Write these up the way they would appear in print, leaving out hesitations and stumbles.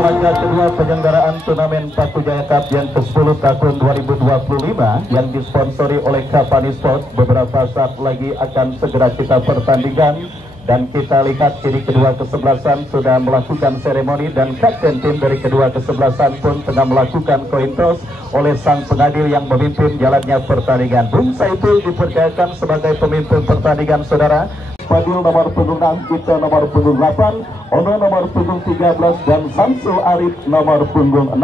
laga kedua penyelenggaraan turnamen Paku Jaya Cup yang ke-10 tahun 2025 yang disponsori oleh Kapani Sport. Beberapa saat lagi akan segera kita pertandingan dan kita lihat kini kedua kesebelasan sudah melakukan seremoni dan kapten tim dari kedua kesebelasan pun tengah melakukan koin toss oleh sang pengadil yang memimpin jalannya pertandingan. Bung Saiful dipercayakan sebagai pemimpin pertandingan, saudara. Fadil nomor punggung 6, Ito nomor punggung 8, Ono nomor punggung 13, dan Samsul Arif nomor punggung 6.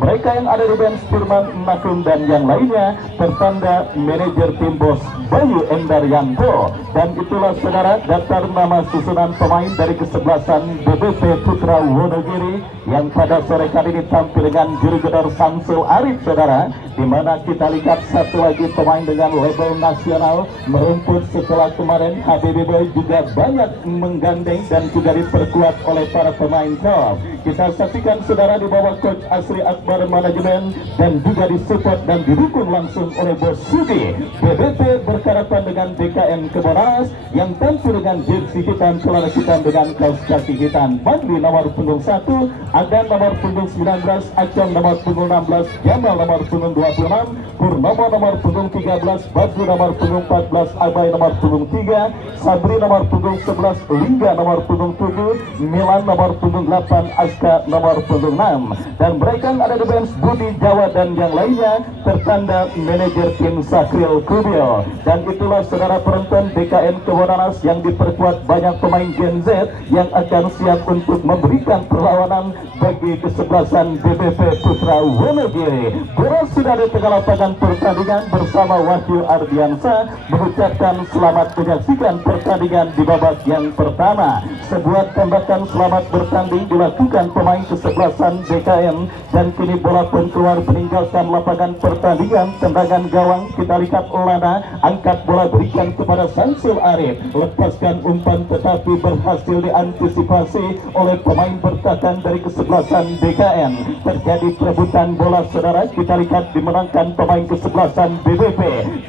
Mereka yang ada di bench Firman Nakung dan yang lainnya tertanda manajer tim bos Bayu Endaryanto. Dan itulah saudara daftar nama susunan pemain dari kesebelasan BBP Putra Wonogiri yang pada sore kali ini tampil dengan juru gedor Samsul Arif, saudara, di mana kita lihat satu lagi pemain dengan label nasional merumput setelah kemarin HBB juga banyak menggandeng dan juga diperkuat oleh para pemain top. Kita saksikan saudara di bawah coach Asri Akbar manajemen dan juga disupport dan didukung langsung oleh Bos Sudi. BBP berhadapan dengan BKN Kebonanas yang tampil dengan jersey hitam, celana hitam dengan kaos kaki hitam. Bandi nomor punggung 1, Adan nomor punggung 19, Acong nomor punggung 16, Jamal nomor punggung 26, Purnomo nomor punggung 13, Badru nomor punggung 14, Abai nomor punggung 3, Sabri nomor punggung 11, Lingga nomor punggung 7, Milan nomor punggung 8, Aska nomor punggung 6. Dan mereka yang ada di bench Budi Jawa dan yang lainnya tertanda manajer tim Sakril Kubio. Dan itulah saudara penonton BKN Kebonanas yang diperkuat banyak pemain Gen Z yang akan siap untuk memberikan perlawanan bagi kesebelasan BBP Putra Wonogiri. Bola sudah di tengah lapangan pertandingan bersama Wahyu Ardiansa mengucapkan selamat menyaksikan pertandingan di babak yang pertama. Sebuah tembakan selamat bertanding dilakukan pemain kesebelasan BKN dan kini bola pun keluar meninggalkan lapangan pertandingan. Tendangan gawang kita lihat Lana angkat bola berikan kepada Samsul Arif, lepaskan umpan tetapi berhasil diantisipasi oleh pemain bertahan dari kesebelasan BKN. Terjadi perebutan bola, saudara, kita lihat dimenangkan pemain kesebelasan BBP.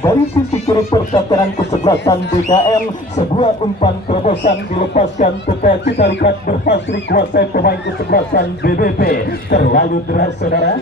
Dari sisi kiri pertahanan kesebelasan BKN, sebuah umpan terobosan dilepaskan tetapi kita lihat berhasil dikuasai pemain kesebelasan BBP. Terlalu deras, saudara.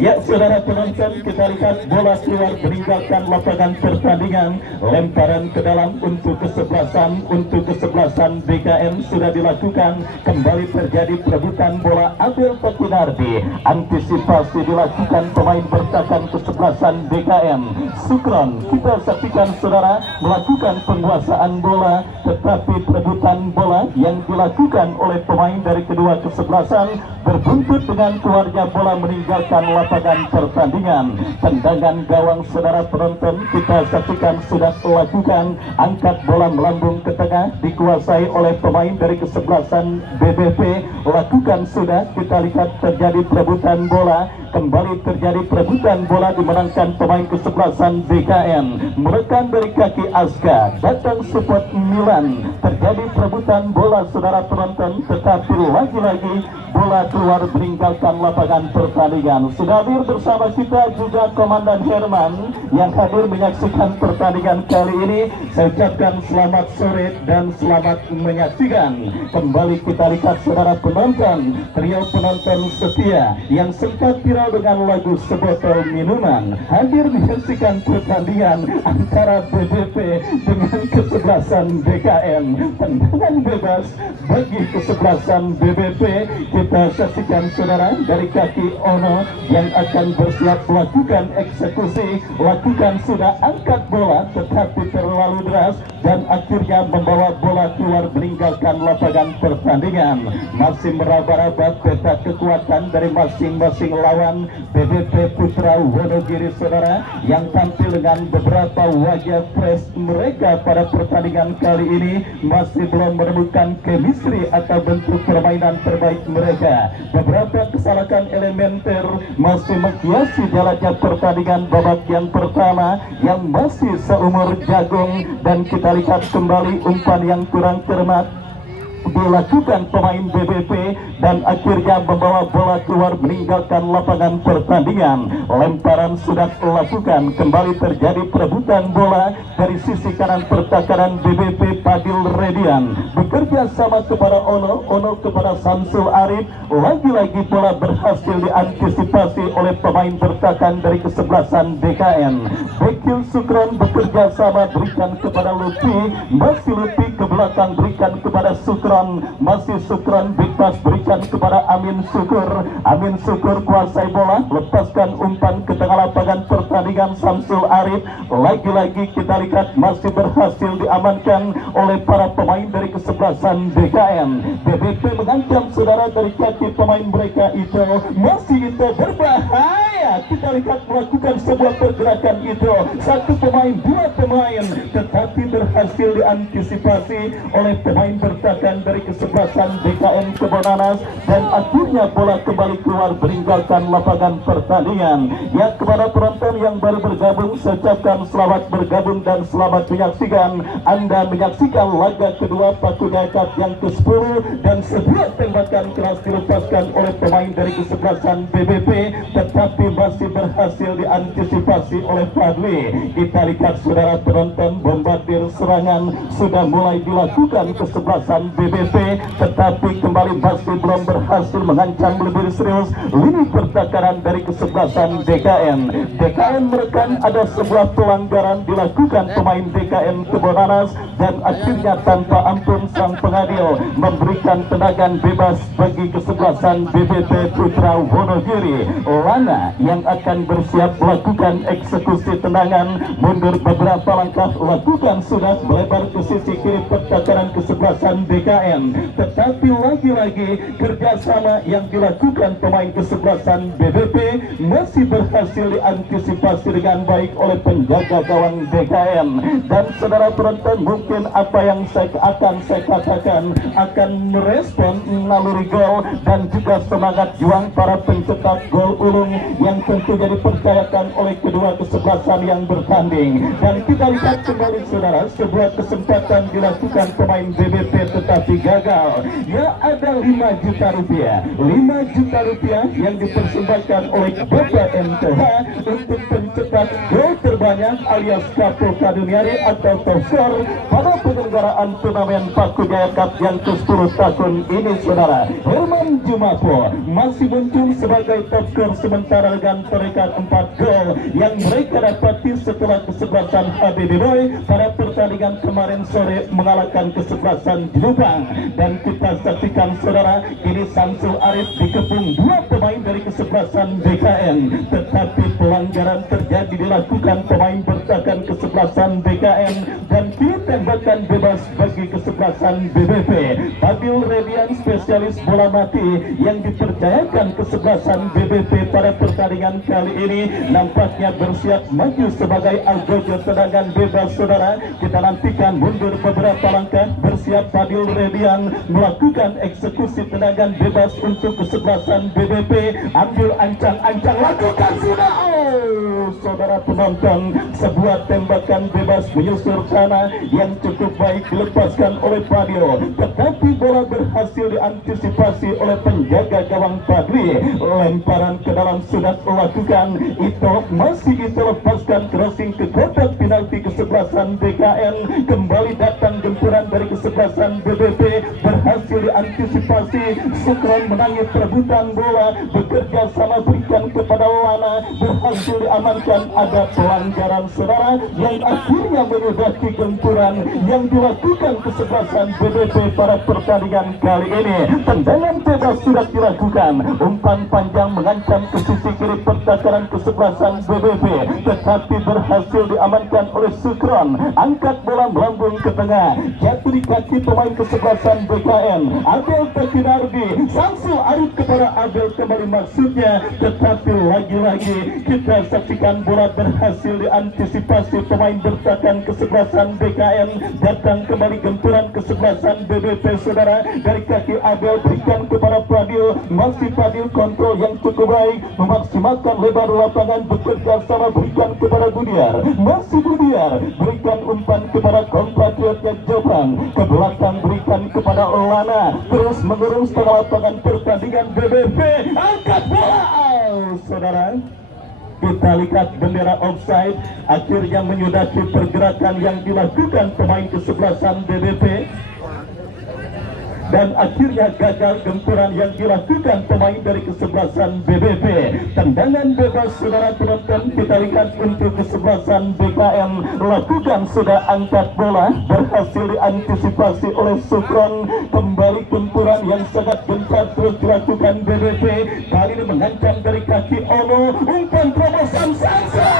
Ya saudara penonton, kita lihat bola keluar meninggalkan lapangan pertandingan. Lemparan ke dalam untuk kesebelasan BKN sudah dilakukan. Kembali terjadi perebutan bola. Abel Patinardi, antisipasi dilakukan pemain bertahan kesebelasan BKN. Sukron, kita saksikan saudara melakukan penguasaan bola, tetapi perebutan bola yang dilakukan oleh pemain dari kedua kesebelasan berbuntut dengan keluarnya bola meninggalkan lapangan pertandingan. Tendangan gawang saudara penonton kita saksikan sudah dilakukan. Angkat bola melambung ke tengah dikuasai oleh pemain dari kesebelasan BBP. Lakukan sudah, kita lihat terjadi perebutan bola. Kembali terjadi perebutan bola dimenangkan pemain kesebelasan BKN. Menekan dari kaki Aska, datang support Milan. Terjadi perebutan bola saudara penonton, tetapi lagi-lagi bola keluar meninggalkan lapangan pertandingan. Sudah hadir bersama kita juga Komandan Herman yang hadir menyaksikan pertandingan kali ini. Saya ucapkan selamat sore dan selamat menyaksikan. Kembali kita lihat saudara penonton, trio penonton setia yang sempat viral dengan lagu Sebotol Minuman hadir menyaksikan pertandingan antara BBP dengan kesebelasan BKN. Tendangan bebas bagi kesebelasan BBP. Kita saksikan saudara dari kaki Ono yang akan bersiap melakukan eksekusi. Lakukan sudah, angkat bola tetapi terlalu deras dan akhirnya membawa bola keluar meninggalkan lapangan pertandingan. Masih meraba-raba peta kekuatan dari masing-masing lawan. BBP Putra Wonogiri saudara yang tampil dengan beberapa wajah fresh mereka pada pertandingan kali ini masih belum menemukan chemistry atau bentuk permainan terbaik mereka. Beberapa kesalahan elementer masih menghiasi jalannya pertandingan babak yang pertama yang masih seumur jagung. Dan kita lihat kembali umpan yang kurang cermat dilakukan pemain BBP dan akhirnya membawa bola keluar meninggalkan lapangan pertandingan. Lemparan sudah dilakukan, kembali terjadi perebutan bola dari sisi kanan pertahanan BBP. Fadil Redian bekerja sama kepada Ono kepada Samsul Arif. Lagi-lagi bola berhasil diantisipasi oleh pemain bertahan dari kesebelasan DKN. Bekil Sukron bekerja sama, berikan kepada Lutfi, masih Lutfi ke belakang, berikan kepada Sukron, masih Sukron bebas, berikan kepada Amin Syukur kuasai bola, lepaskan umpan ke tengah lapangan pertandingan. Samsul Arif lagi-lagi kita lihat masih berhasil diamankan oleh para pemain dari kesebelasan DKN. BBP mengancam saudara dari kaki pemain mereka itu, masih itu berbahaya. Kita lihat melakukan sebuah pergerakan itu, satu pemain, dua pemain, tetapi berhasil diantisipasi oleh pemain bertahan dari kesebelasan DKN Kebonanas, dan akhirnya bola kembali keluar meninggalkan lapangan pertandingan. Ya, kepada penonton yang baru bergabung, saya ucapkan selamat bergabung dan selamat menyaksikan. Anda menyaksikan laga kedua Paku Jaya Cup yang ke-10, dan sebuah tembakan keras dilepaskan oleh pemain dari kesebelasan BBP, tetapi masih berhasil diantisipasi oleh Fadli. Kita lihat saudara penonton, bombardir serangan sudah mulai dilakukan kesebelasan BBP, tetapi kembali masih belum berhasil mengancam lebih serius lini pertahanan dari kesebelasan DKN. DKN merekam ada sebuah pelanggaran dilakukan pemain DKN Kebonanas, dan akhirnya tanpa ampun sang pengadil memberikan tendangan bebas bagi kesebelasan BBP Putra Wonogiri. Lana yang akan bersiap melakukan eksekusi tendangan, mundur beberapa langkah, lakukan sudah melebar ke sisi kiri pertahanan kesebelasan DKN, tetapi lagi-lagi kerjasama yang dilakukan pemain kesebelasan BBP masih berhasil diantisipasi dengan baik oleh penjaga gawang DKN. Dan saudara penonton, mungkin apa yang akan saya katakan akan merespon naluri gol dan juga semangat juang para pencetak gol ulung yang tentunya dipercayakan oleh kedua kesebelasan yang bertanding. Dan kita lihat kembali saudara, sebuah kesempatan dilakukan pemain BBP tetapi gagal. Ya, ada 5 juta rupiah, 5 juta rupiah yang dipersembahkan oleh Bapak MTH untuk pencetak gol terbanyak alias Kapo Kaduniari atau top skor pada penyelenggaraan turnamen Paku Jaya Cup yang ke-10 tahun ini saudara. Herman Jumapo masih muncul sebagai top skor sementara dengan peringkat 4 gol yang mereka dapati setelah kesebelasan HBB Boy pada pertandingan kemarin sore mengalahkan kesebelasan Jepang. Dan kita saksikan saudara, ini Samsul Arif dikepung dua pemain dari kesebelasan DKN, tetapi pelanggaran terjadi dilakukan pemain bertahan kesebelasan DKN, dan kini tembakan bebas bagi kesebelasan BBP. Fadil Redian spesialis bola mati yang dipercayakan kesebelasan BBP pada pertandingan kali ini nampaknya bersiap maju sebagai algojo tendangan bebas saudara. Kita nantikan mundur beberapa langkah, bersiap Fadil Redian melakukan eksekusi tendangan bebas untuk kesebelasan BBP. Ambil ancang-ancang, lakukan sudah. Oh, saudara penonton, sebuah tembakan bebas menyusur sana yang cukup baik dilepaskan oleh Fadil, tetapi bola berhasil diantisipasi oleh penjaga gawang Fadli. Lemparan ke dalam sudah dilakukan, itu masih itu lepaskan crossing ke kotak penalti kesebelasan DKN. Kembali datang gempuran dari kesebelasan BBP, berhasil diantisipasi. Sukron menangis perebutan bola, bekerja sama berikan kepada Lana, berhasil diamankan. Ada pelanggaran saudara yang akhirnya menyudahi gempuran yang dilakukan kesebelasan BBP pada pertandingan kali ini. Tendangan bebas sudah dilakukan, umpan panjang mengancam ke sisi kiri pertahanan kesebelasan BBP, tetapi berhasil diamankan oleh Sukron. Angkat bola melambung ke tengah, jatuh di kaki pemain kesebelasan BKN. Abel Takinardi Samsul Arif kepada Abel kembali maksudnya, tetapi lagi-lagi kita saksikan bola berhasil diantisipasi pemain bertahan kesebelasan BKN. Datang kembali gempuran kesebelasan BBP saudara, dari kaki Abel berikan kepada Fadil. Masih Fadil kontrol yang cukup baik, memaksimalkan lebar lapangan, bekerja sama berikan kepada Budiar. Masih Budiar berikan umpan kepada kompatriotnya Jobrang, ke belakang berikan kepada Lana, terus mengurung setengah lapangan pertandingan BBP. Angkat bola saudara. Kita lihat bendera offside akhirnya menyudahi pergerakan yang dilakukan pemain kesebelasan BBP, dan akhirnya gagal gempuran yang dilakukan pemain dari kesebelasan BBP. Tendangan bebas saudara penonton, kita lihat untuk kesebelasan BKN lakukan sudah angkat bola, berhasil diantisipasi oleh Sukron. Kembali gempuran yang sangat gencar terus dilakukan BBP, kali ini mengancam dari kaki Ono, umpan terobosan Samsul.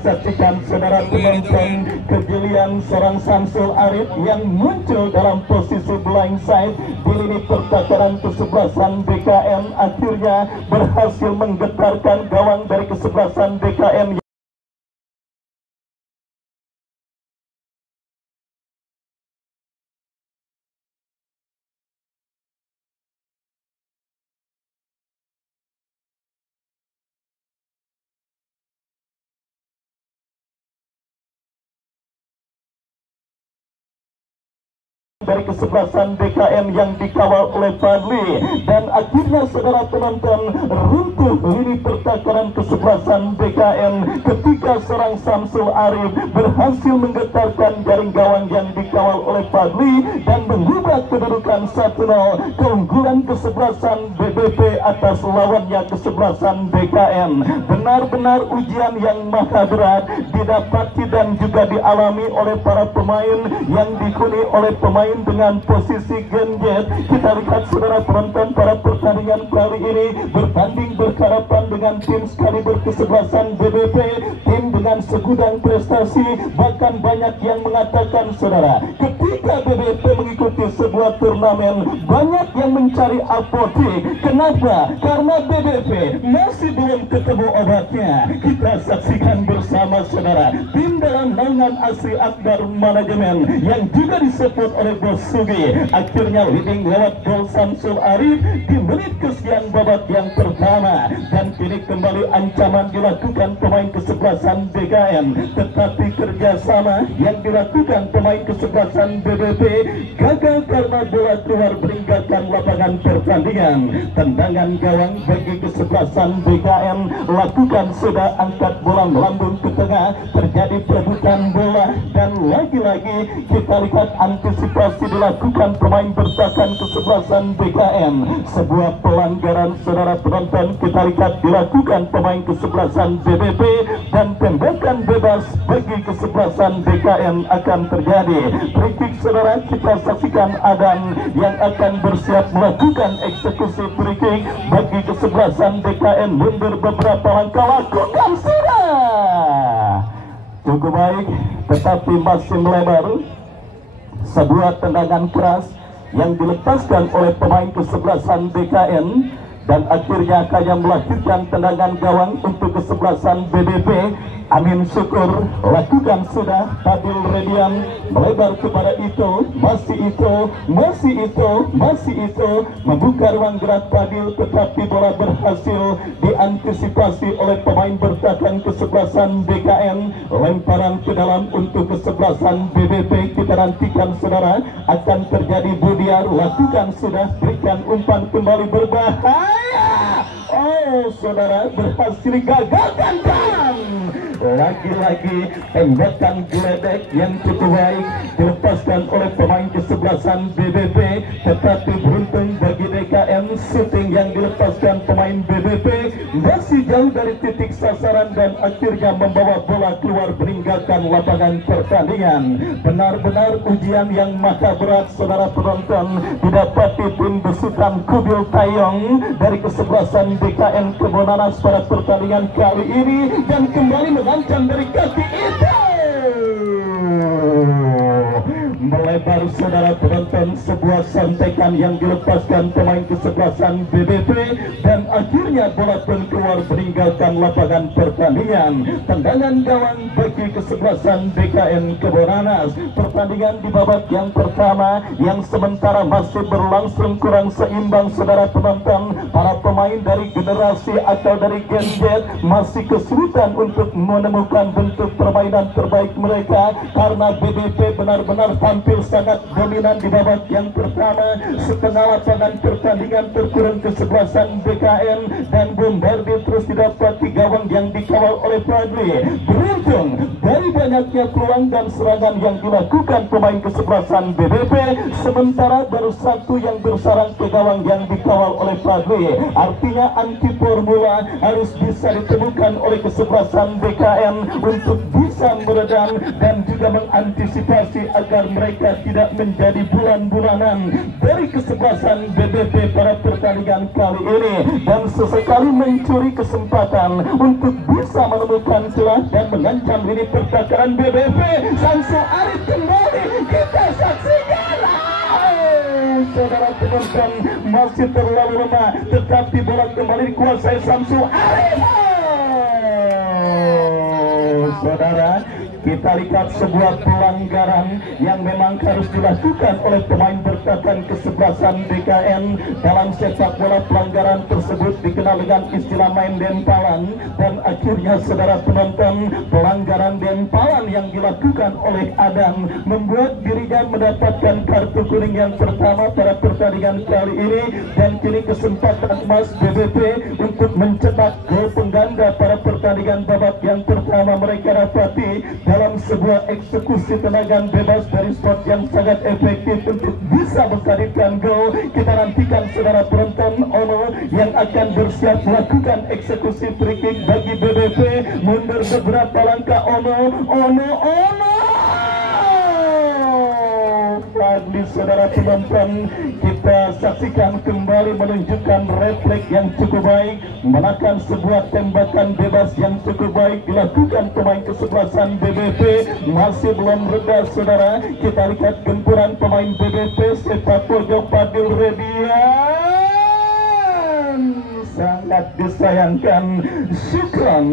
Saksikan saudara penonton kejelian seorang Samsul Arif yang muncul dalam posisi blindside di lini pertahanan kesebelasan BKN, akhirnya berhasil menggetarkan gawang dari kesebelasan BKN. Dari kesebelasan BKN yang dikawal oleh Fadli, dan akhirnya saudara penonton runtuh lini pertahanan kesebelasan BKN ketika seorang Samsul Arif berhasil menggetarkan jaring gawang yang dikawal oleh Fadli dan mengubah kedudukan 1-0 keunggulan kesebelasan BBP atas lawannya kesebelasan BKN. Benar-benar ujian yang maha berat didapati dan juga dialami oleh para pemain yang dihuni oleh pemain dengan posisi genjet. Kita lihat saudara penonton, pada pertandingan kali ini bertanding berhadapan dengan tim sekaliber kesebelasan BBP, tim dengan segudang prestasi. Bahkan banyak yang mengatakan saudara, ketika BBP mengikuti sebuah turnamen banyak yang mencari apotek. Kenapa? Karena BBP masih belum ketemu obatnya. Kita saksikan bersama saudara, tim dalam naungan Asri Akbar Manajemen yang juga disebut oleh Sugi akhirnya leading lewat gol Samsul Arif di menit kesekian babak yang pertama, dan kini kembali ancaman dilakukan pemain kesebelasan BKN, tetapi kerjasama yang dilakukan pemain kesebelasan BBP gagal karena bola keluar meninggalkan lapangan pertandingan. Tendangan gawang bagi kesebelasan BKN lakukan sudah angkat bola melambung ke tengah, terjadi perebutan bola, dan lagi-lagi kita lihat antisipasi dilakukan pemain bertahan kesebelasan BKN. Sebuah pelanggaran saudara penonton, kita lihat dilakukan pemain kesebelasan BBP, dan tembakan bebas bagi kesebelasan BKN akan terjadi. Free kick saudara, kita saksikan Adan yang akan bersiap melakukan eksekusi free kick bagi kesebelasan BKN. Mundur beberapa langkah, lakukan sudah cukup baik, tetapi masih melebar. Sebuah tendangan keras yang dilepaskan oleh pemain kesebelasan BKN, dan akhirnya kaya melahirkan tendangan gawang untuk kesebelasan BBP. Amin Syukur lakukan sudah, Fadil Redian melebar kepada Ito, masih Ito, membuka ruang gerak Fadil, tetapi bola berhasil diantisipasi oleh pemain bertahan kesebelasan BKN. Lemparan ke dalam untuk kesebelasan BBP, kita nantikan saudara akan terjadi. Budiar lakukan sudah, berikan umpan kembali berbahaya. Oh saudara, berhasil gagalkan, dan lagi-lagi tembakan geledek yang cukup baik dilepaskan oleh pemain kesebelasan BBP, tetapi beruntung bagi DKM, shooting yang dilepaskan pemain BBP masih jauh dari titik sasaran dan akhirnya membawa bola keluar meninggalkan lapangan pertandingan. Benar-benar ujian yang maha berat saudara penonton didapati tim besutan Kubil Tayong dari kesebelasan DKM Kebonanas pada pertandingan kali ini, dan kembali mengancam dari kaki itu melebar, saudara penonton. Sebuah santekan yang dilepaskan pemain kesebelasan BBP dan akhirnya bola pun keluar meninggalkan lapangan pertandingan. Tendangan gawang bagi kesebelasan BKN Kebonanas. Pertandingan di babak yang pertama yang sementara masih berlangsung kurang seimbang, saudara penonton. Para pemain dari generasi atau dari Gen Z masih kesulitan untuk menemukan bentuk permainan terbaik mereka karena BBP benar-benar tampil sangat dominan di babak yang pertama. Setengah lapangan pertandingan terkurung kesebelasan BKN dan bombardir terus didapati gawang yang dikawal oleh Fadli. Beruntung dari banyaknya peluang dan serangan yang dilakukan pemain kesebelasan BBP, sementara baru satu yang bersarang ke gawang yang dikawal oleh Fadli. Artinya anti formula harus bisa ditemukan oleh kesebelasan BKN untuk bisa meredam dan juga mengantisipasi agar mereka tidak menjadi bulan-bulanan dari kesebelasan BBP pada pertandingan kali ini, dan sesekali mencuri kesempatan untuk bisa menemukan celah dan mengancam lini pertahanan BBP. Samsu Arif kembali kita saksikan. Saudara penonton, masih terlalu lemah, tetapi bola kembali dikuasai Samsu Arif. Saudara, kita lihat sebuah pelanggaran yang memang harus dilakukan oleh pemain bertahan kesebelasan BKN. Dalam sepak bola, pelanggaran tersebut dikenal dengan istilah main dempalan, dan akhirnya saudara penonton, pelanggaran dempalan yang dilakukan oleh Adam membuat dirinya mendapatkan kartu kuning yang pertama pada pertandingan kali ini, dan kini kesempatan emas BBP untuk mencetak gol pengganda pada pertandingan babak yang pertama mereka dapati dalam sebuah eksekusi tendangan bebas dari spot yang sangat efektif untuk bisa menghadirkan gol. Kita nantikan saudara penonton Ono yang akan bersiap melakukan eksekusi free kick bagi BBP. Mundur beberapa langkah Ono Fadli, saudara penonton, kita saksikan kembali menunjukkan refleks yang cukup baik, menakan sebuah tembakan bebas yang cukup baik dilakukan pemain kesebelasan BBP. Masih belum reda saudara, kita lihat gempuran pemain BBP. Sepak pojok Fadil Redian sangat disayangkan. Syukron,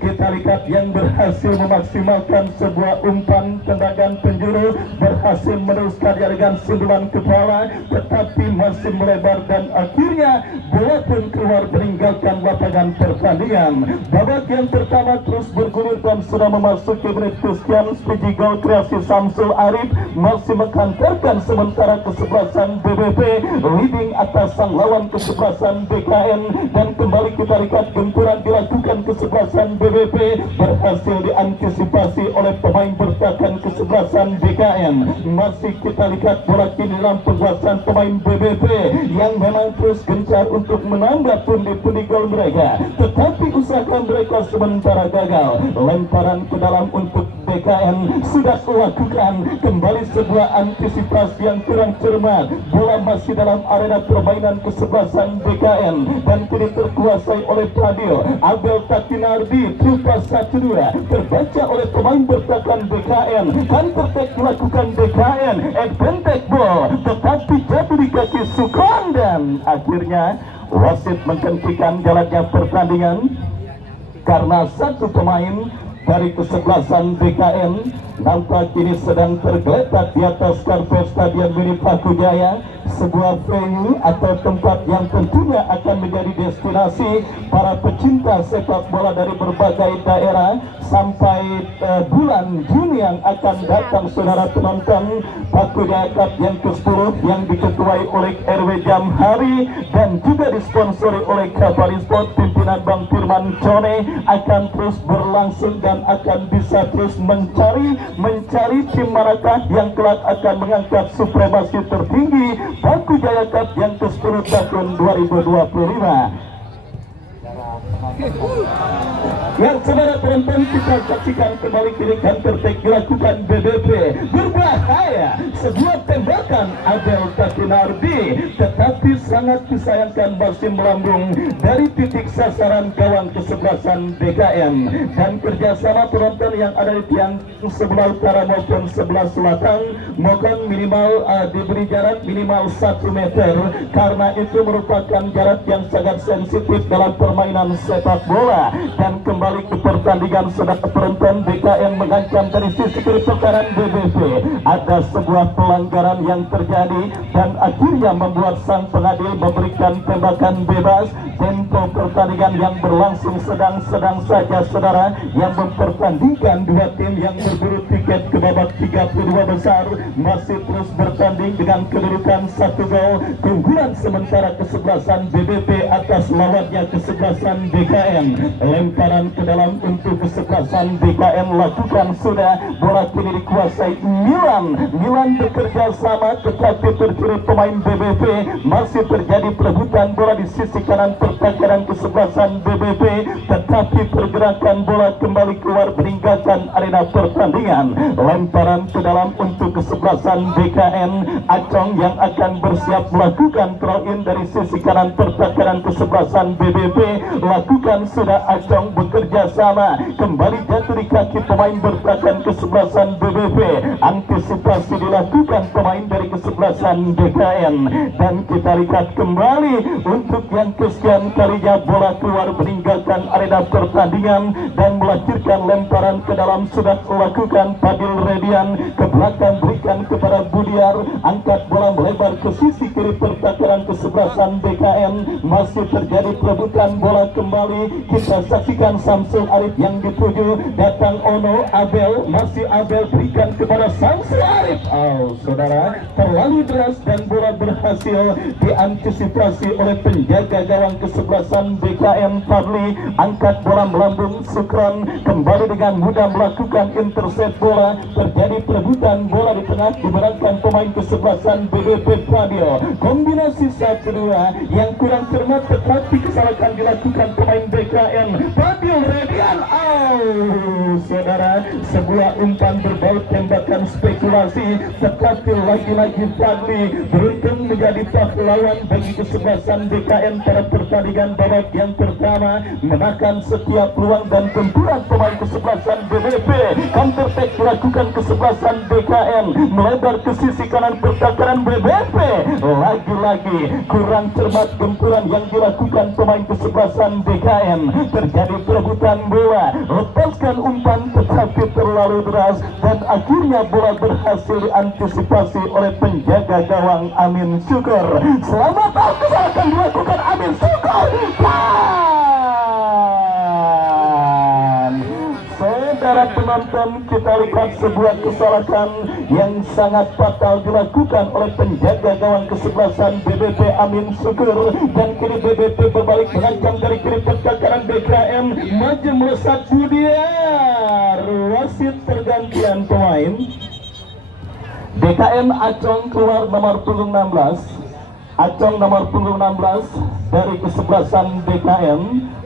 kita lihat yang berhasil memaksimalkan sebuah umpan tendangan penjuru, berhasil meneruskan dengan sundulan kepala, tetapi masih melebar dan akhirnya bola pun keluar meninggalkan lapangan pertandingan. Babak yang pertama terus bergulir dan sudah memasuki menit ke-sekian. Speedy gol kreasi Samsul Arif masih menghantarkan sementara kesebelasan BBP leading atas sang lawan kesebelasan BKN. Dan kembali kita lihat gempuran dilakukan kesebelasan BBP berhasil diantisipasi oleh pemain bertahan kesebelasan BKN. Masih kita lihat bola kini dalam penguasaan pemain BBP yang memang terus gencar untuk menambah pundi-pundi gol mereka, tetapi usaha mereka sementara gagal. Lemparan ke dalam untuk BKN sudah dilakukan, kembali sebuah antisipasi yang kurang cermat. Bola masih dalam arena permainan kesebelasan BKN dan kini terkuasai oleh Fadil. Abel Takinardi berupa 1-2 terbaca oleh pemain bertahan BKN. Counter-attack dilakukan BKN, advantage ball tetapi jatuh di kaki Sukron, dan akhirnya wasit menghentikan jalannya pertandingan karena satu pemain dari kesebelasan BKN nampak kini sedang tergeletak di atas karpet Stadion Mini Pakujaya, sebuah venue atau tempat yang tentunya akan menjadi destinasi para pecinta sepak bola dari berbagai daerah sampai bulan Juni yang akan datang. Saudara penonton, Pakujaya Cup yang ke-10 yang diketuai oleh RW Jamhari dan juga disponsori oleh Kapali Sport pimpinan Bang Firman Cone akan terus berlangsung dan akan bisa terus mencari tim manakah yang kelak akan mengangkat supremasi tertinggi Pakujaya Cup yang ke-10 tahun 2025. Yang saudara penonton, kita saksikan kembali kini counter attack dilakukan BBP. Berbahaya, sebuah tembakan Abel Takinardi, tetapi sangat disayangkan masih melambung dari titik sasaran gawang kesebelasan BKM. Dan kerjasama penonton yang ada di tiang sebelah utara maupun sebelah selatan mohon minimal diberi jarak minimal 1 meter, karena itu merupakan jarak yang sangat sensitif dalam permainan sepak bola. Dan kembali ke pertandingan, saudara penonton, BKM mengancam dari sisi kiri pertahanan BBP. Ada sebuah pelanggaran yang terjadi dan akhirnya membuat sang pengadil memberikan tembakan bebas. Tempo pertandingan yang berlangsung sedang-sedang saja, saudara, yang mempertandingkan dua tim yang berburu tiket ke babak 32 besar masih terus bertanding dengan kedudukan 1 gol. Keunggulan sementara kesebelasan BBP atas lawannya kesebelasan BKM. Lemparan ke dalam untuk kesebelasan BKM lakukan sudah, bola kini dikuasai Milan bekerja sama, tetapi terkiri pemain BBP. Masih terjadi perebutan bola di sisi kanan pertahanan kesebelasan BBP, tetapi pergerakan bola kembali keluar meninggalkan arena pertandingan. Lemparan ke dalam untuk kesebelasan BKM. Acong yang akan bersiap melakukan throw in dari sisi kanan pertahanan kesebelasan BBP. Lakukan sudah, Acong bekerja sama, kembali jatuh di kaki pemain bertahan kesebelasan BBP. Antisipasi dilakukan pemain dari kesebelasan BKM. Dan kita lihat kembali untuk yang kesekian kalinya bola keluar meninggalkan arena pertandingan dan melahirkan lemparan ke dalam. Sudah melakukan Fadil Redian ke belakang, berikan kepada Budiar, angkat bola melebar ke sisi kiri pertahanan kesebelasan BKM. Masih terjadi perebutan bola kembali. Kita saksikan Samsul Arif yang dituju, datang Ono, Abel, masih Abel, berikan kepada Samsul Arif. Oh, saudara, terlalu deras dan bola berhasil diantisipasi oleh penjaga gawang kesebelasan BKM Fadli. Angkat bola melambung, Sukron kembali dengan mudah melakukan intercept bola. Terjadi perebutan bola di tengah, dimenangkan pemain kesebelasan BBP Fadil. Kombinasi 1-2 yang kurang cermat, tetapi kesalahan dilakukan pemain BKM Fadil Redian. Oh, saudara, sebuah umpan berbau tembakan spekulasi, tetapi lagi-lagi Fadli beruntung menjadi pahlawan bagi kesebelasan BKM pada pertandingan babak yang pertama, menahan setiap peluang dan benturan pemain kesebelasan BBP. Counter attack dilakukan kesebelasan BKM, melebar ke sisi kanan pertahanan BBP. Lagi-lagi kurang cermat gempuran yang dilakukan pemain kesebelasan BKM. Terjadi perebutan bola, lepaskan umpan tetapi terlalu deras, dan akhirnya bola berhasil diantisipasi oleh penjaga gawang Amin Syukur. Selamat tahun kesalahan dilakukan Amin Syukur. Saudara penonton, kita lihat sebuah kesalahan yang sangat fatal dilakukan oleh penjaga gawang kesebelasan BBP Amin Syukur. Dan kini BBP berbalik mengancam dari kiri pertahanan BKM, maju melesat Budiar. Wasit pergantian pemain. BKM Acong keluar nomor punggung 16. Acong nomor punggung 16 dari kesebelasan BKM.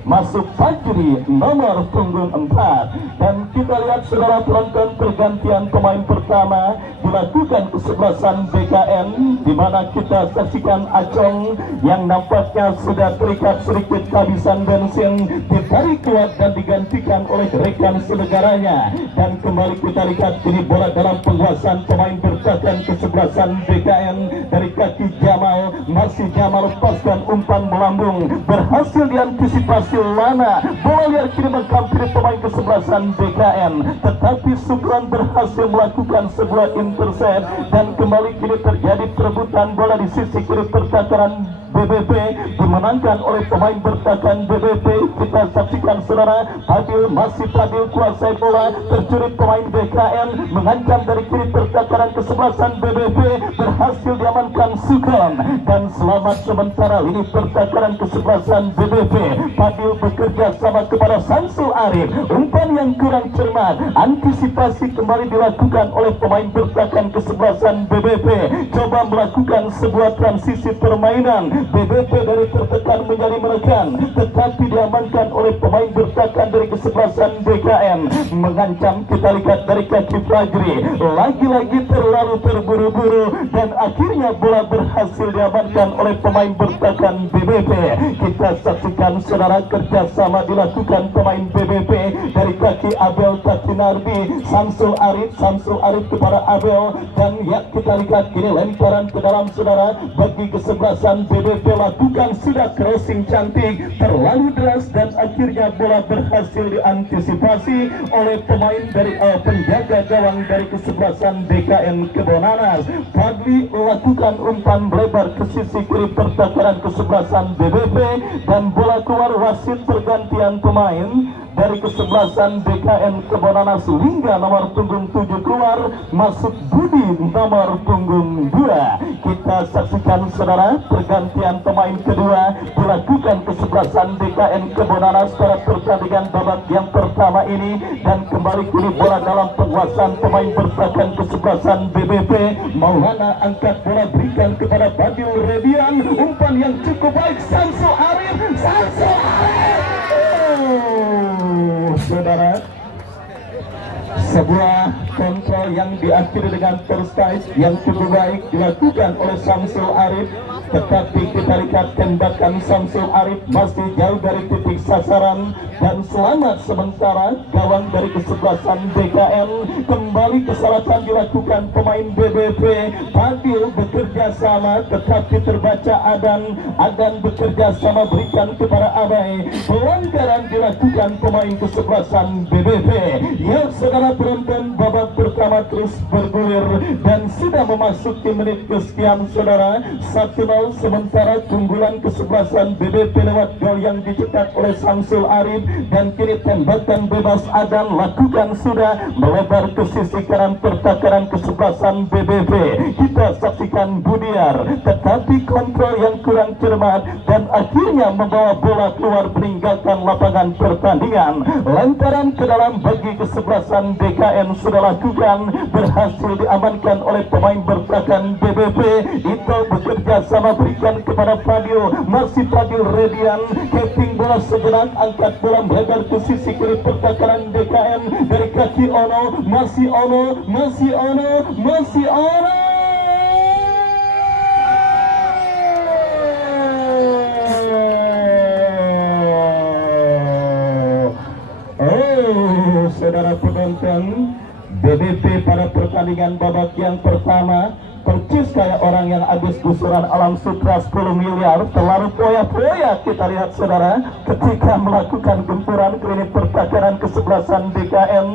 Masuk Fajri nomor punggung 4. Dan kita lihat saudara penonton, pergantian pemain pertama dilakukan kesebelasan BKM, di mana kita saksikan Acong yang nampaknya sudah terikat sedikit kehabisan bensin, ditarik keluar dan digantikan oleh rekan senegaranya. Dan kembali kita lihat ini bola dalam penguasaan pemain bertahan kesebelasan BKM dari kaki Jamal. Masih Jamal lepaskan umpan melambung, berhasil diantisipasi Lana. Bola liar kini menghampiri pemain kesebelasan BKM, tetapi Sukron berhasil melakukan sebuah intercept. Dan kembali kini terjadi perebutan bola di sisi kiri pertahanan BBP, dimenangkan oleh pemain bertahan BBP. Kita saksikan saudara, Fadil, masih Fadil kuasai bola, tercuri pemain BKM, mengancam dari kiri pertahanan kesebelasan BBP, berhasil diamankan Sukron. Dan selamat sementara lini pertahanan kesebelasan BBP. Fadil bekerja sama kepada Samsul Arif, umpan yang kurang cermat, antisipasi kembali dilakukan oleh pemain bertahan kesebelasan BBP. Coba melakukan sebuah transisi permainan BBP dari tertekan menjadi menekan, tetapi diamankan oleh pemain bertahan dari kesebelasan DKM mengancam. Kita lihat dari kaki Fajri, lagi-lagi terlalu terburu-buru dan akhirnya bola berhasil diamankan oleh pemain bertahan BBP. Kita saksikan saudara, kerjasama dilakukan pemain BBP dari kaki Abel Takinardi, Samsul Arif kepada Abel, dan ya kita lihat kini lemparan ke dalam saudara bagi kesebelasan BBP lakukan, sudah crossing cantik terlalu deras dan akhirnya bola berhasil diantisipasi oleh pemain dari penjaga gawang dari kesebelasan DKM Kebonanas. Fadli lakukan umpan lebar ke sisi kiri pertahanan kesebelasan BBP dan bola keluar. Wasit pergantian pemain dari kesebelasan DKM Kebonanas, hingga nomor punggung 7 keluar, masuk Budi nomor punggung 2. Kita saksikan saudara, pergantian pemain kedua dilakukan kesebelasan DKM Kebonanas pada pertandingan babak yang pertama ini, dan kembali kini bola dalam penguasaan pemain bertahan kesebelasan BBP. Maulana angkat bola, berikan kepada Badil Redian, umpan yang cukup baik, Samsul Arif. Saudara, sebuah kontrol yang diakhiri dengan first touch yang cukup baik dilakukan oleh Samsul Arif, tetapi kita lihat tembakan Samsul Arif masih jauh dari titik sasaran dan selamat sementara gawang dari kesebelasan DKM. Kembali kesalahan dilakukan pemain BBP. Fadil bekerja sama tetapi terbaca Adan bekerja sama berikan kepada Abai. Pelanggaran dilakukan pemain kesebelasan BBP. Ya saudara penonton, babak pertama terus bergulir dan sudah memasuki menit kesekian saudara. 1-0 sementara keunggulan kesebelasan BBP lewat gol yang dicetak oleh Samsul Arif, dan kini tembakan bebas Adan lakukan sudah melebar ke sisi kanan pertahanan kesebelasan BBP. Kita saksikan Budiar tetapi kontrol yang kurang cermat dan akhirnya membawa bola keluar meninggalkan lapangan pertandingan. Lantaran ke dalam bagi kesebelasan DKM sudah lakukan, berhasil diamankan oleh pemain bertahan BBP. Itu bekerja sama berikan kepada Fadil, masih Fadil Redian, keping bola sejenak, angkat bola melebar ke sisi kiri pertahanan DKM dari kaki Ono, masih Ono. Saudara penonton, BBP pada pertandingan babak yang pertama percis kayak orang yang habis gusuran alam sutra 10 miliar, terlalu poya-poya. Kita lihat saudara ketika melakukan gempuran ke lini pertahanan kesebelasan DKM,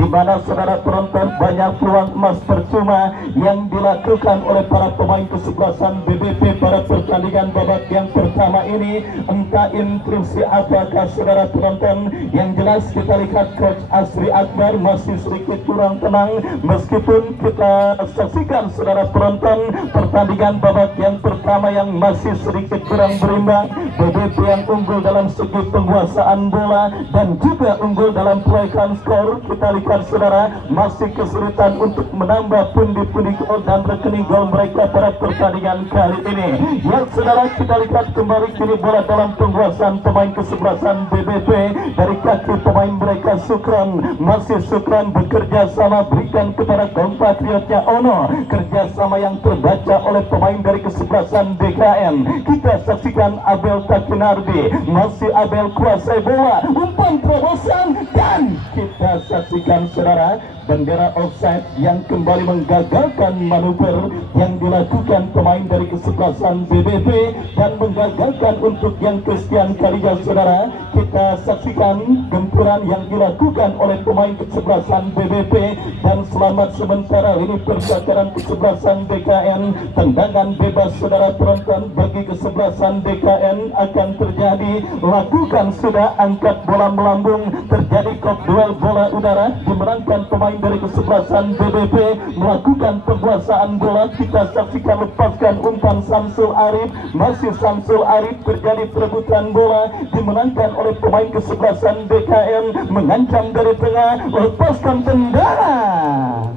di mana saudara penonton banyak peluang emas percuma yang dilakukan oleh para pemain kesebelasan BBP pada pertandingan babak yang pertama ini. Entah instruksi apakah saudara penonton, yang jelas kita lihat Coach Asri Akbar masih sedikit kurang tenang, meskipun kita saksikan saudara penonton pertandingan babak yang pertama yang masih sedikit kurang berimbang. BBP yang unggul dalam segi penguasaan bola dan juga unggul dalam perolehan skor. Kita lihat saudara masih kesulitan untuk menambah pundi-pundi gol dan rekening gol mereka pada pertandingan kali ini. Ya saudara, kita lihat kembali kini bola dalam penguasaan pemain kesebelasan BBP dari kaki pemain mereka Sukran. Masih Sukran bekerja sama berikan kepada kompatriotnya Ono, kerjasama yang terbaca oleh pemain dari kesebelasan DKM. Kita saksikan Abel Takinardi, masih Abel kuasai bola, umpan terobosan, dan kita saksikan saudara bendera offside yang kembali menggagalkan manuver yang dilakukan pemain dari kesebelasan BBP dan menggagalkan untuk yang kesekian kalinya saudara. Kita saksikan gempuran yang dilakukan oleh pemain kesebelasan BBP dan selamat sementara ini pertahanan kesebelasan DKM. Tendangan bebas saudara penonton bagi kesebelasan DKM akan terjadi, lakukan sudah, angkat bola melambung, terjadi kop duel bola udara, dimenangkan pemain dari kesebelasan BBP, melakukan penguasaan bola. Kita saksikan lepaskan umpan Samsul Arif, masih Samsul Arif, terjadi perebutan bola, dimenangkan oleh pemain kesebelasan DKM, mengancam dari tengah, lepaskan tendangan.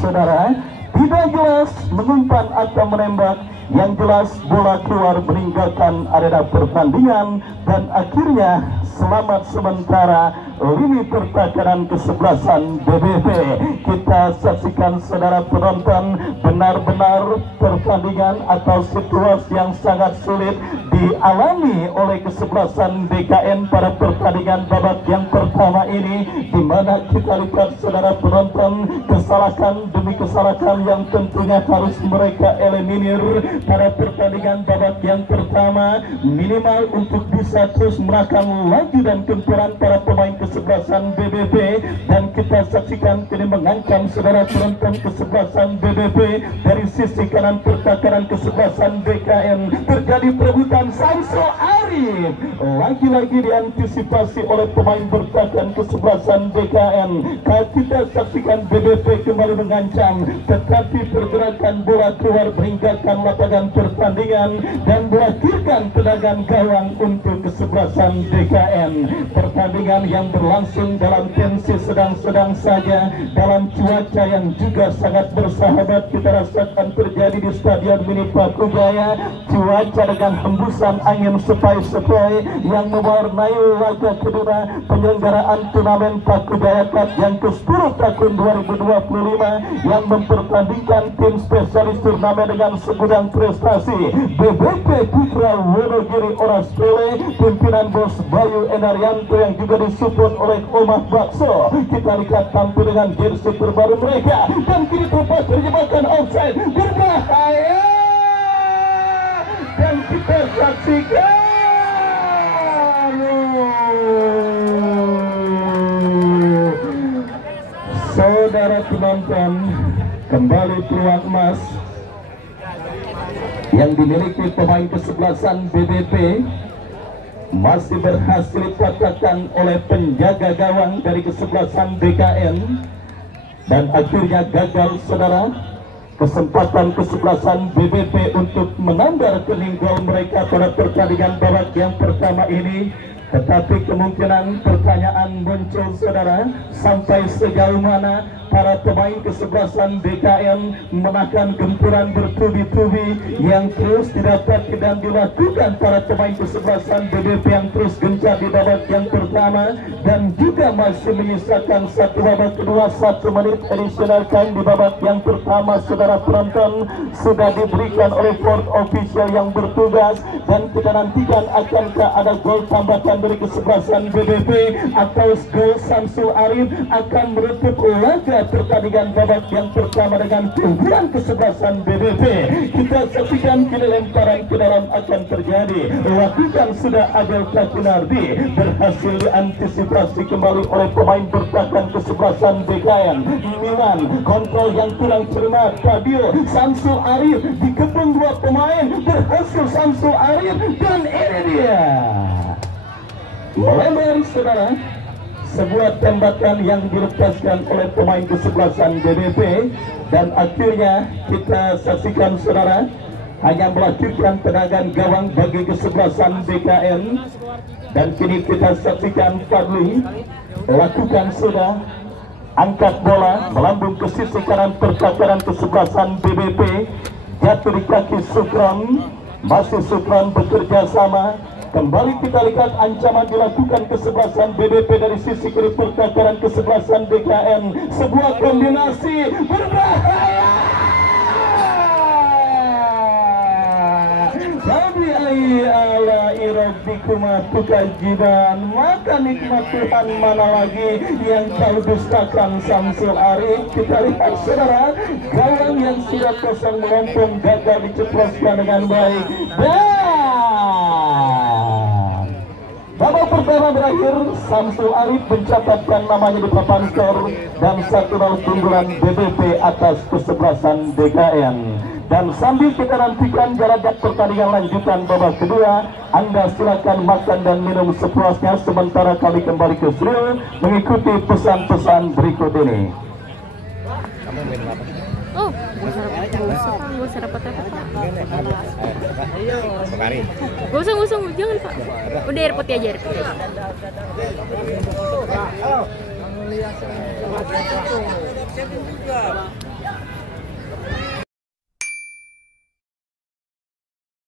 Saudara, tidak jelas mengumpan atau menembak, Yang jelas bola keluar meninggalkan arena pertandingan dan akhirnya selamat sementara lini pertahanan kesebelasan BBP. Kita saksikan saudara penonton, benar-benar pertandingan atau situasi yang sangat sulit dialami oleh kesebelasan BKN pada pertandingan babak yang pertama ini, di mana kita lihat saudara penonton kesalahan demi kesalahan yang tentunya harus mereka eliminir pada pertandingan babak yang pertama, minimal untuk bisa terus menaikkan laju dan gempuran para pemain kesebelasan BBP. Dan kita saksikan kini mengancam saudara penonton kesebelasan BBP dari sisi kanan pertahanan kesebelasan BKN. Terjadi perebutan Samsul Arif, lagi-lagi diantisipasi oleh pemain bertahan kesebelasan BKN. Kita saksikan BBP kembali mengancam, tetapi pergerakan bola keluar meninggalkan lapangan pertandingan dan melahirkan tendangan gawang untuk kesebelasan BKN. Pertandingan yang berlangsung dalam tensi sedang-sedang saja, dalam cuaca yang juga sangat bersahabat kita rasakan terjadi di Stadion Mini Pakujaya. Cuaca dengan hembusan angin sepoi-sepoi yang mewarnai laga kedua penyelenggaraan turnamen Pakujaya Cup yang ke-10 tahun 2025, yang mempertandingkan tim spesialis turnamen dengan segudang prestasi. BBP Putra Wonogiri Oras Pele, pimpinan Bos Bayu Enarianto yang juga disupport oleh Omah Bakso. Kita lihat tampil dengan jersey terbaru mereka, dan kini tepat terjebakkan offside berbahaya, dan kita saksikan saudara penonton, kembali peluang emas yang dimiliki pemain kesebelasan BBP masih berhasil dipatahkan oleh penjaga gawang dari kesebelasan BKN, dan akhirnya gagal saudara kesempatan kesebelasan BBP untuk menambah rekening gol mereka pada pertandingan babak yang pertama ini. Tetapi kemungkinan pertanyaan muncul saudara, sampai sejauh mana para pemain kesebelasan BKN menahan gempuran bertubi-tubi yang terus didapat dan dilakukan para pemain kesebelasan BBP yang terus gencar di babak yang pertama, dan juga masih menyisakan satu babak kedua, 1 menit additional time di babak yang pertama. Saudara penonton, sudah diberikan oleh board official yang bertugas, dan kita nantikan akankah ada gol tambahan dari kesebelasan BBP atau gol Samsul Arif akan menutup laga pertandingan babak yang pertama dengan keunggulan kesebelasan BBP. Kita saksikan kini lemparan ke dalam akan terjadi, lakukan sudah Adel Takunardi, berhasil diantisipasi kembali oleh pemain bertahan kesebelasan BKN. Milan kontrol yang kurang cermat, Fabio Samsul Arif dikepung dua pemain, berhasil Samsul Arif, dan ini dia melebar saudara, sebuah tembakan yang dilepaskan oleh pemain kesebelasan BBP, dan akhirnya kita saksikan saudara hanya melakukan tendangan gawang bagi kesebelasan BKN. Dan kini kita saksikan Fadli lakukan sudah angkat bola melambung ke sisi kanan pertahanan kesebelasan BBP, jatuh di kaki Sukron, masih Sukron bekerja sama. Kembali kita lihat ancaman dilakukan kesebelasan BBP dari sisi kiri pertahanan kesebelasan BKN. Sebuah kombinasi berbahaya. Tapi ala irobikuma tukajiban, maka nikmat Tuhan mana lagi yang kau dustakan Samsul Arif. Kita lihat saudara, gawang yang sudah kosong merompong gagal diceploskan dengan baik. Babak pertama berakhir, Samsul Arif mencatatkan namanya di papan skor, dan 1-0 keunggulan BBP atas kesebelasan BKN. Dan sambil kita nantikan jarak pertandingan lanjutan babak kedua, Anda silakan makan dan minum sepuasnya sementara kami kembali ke studio mengikuti pesan-pesan berikut ini. Oh, gak usah repot-repot. Gak usah, jangan Pak. Udah air putih aja, air putih.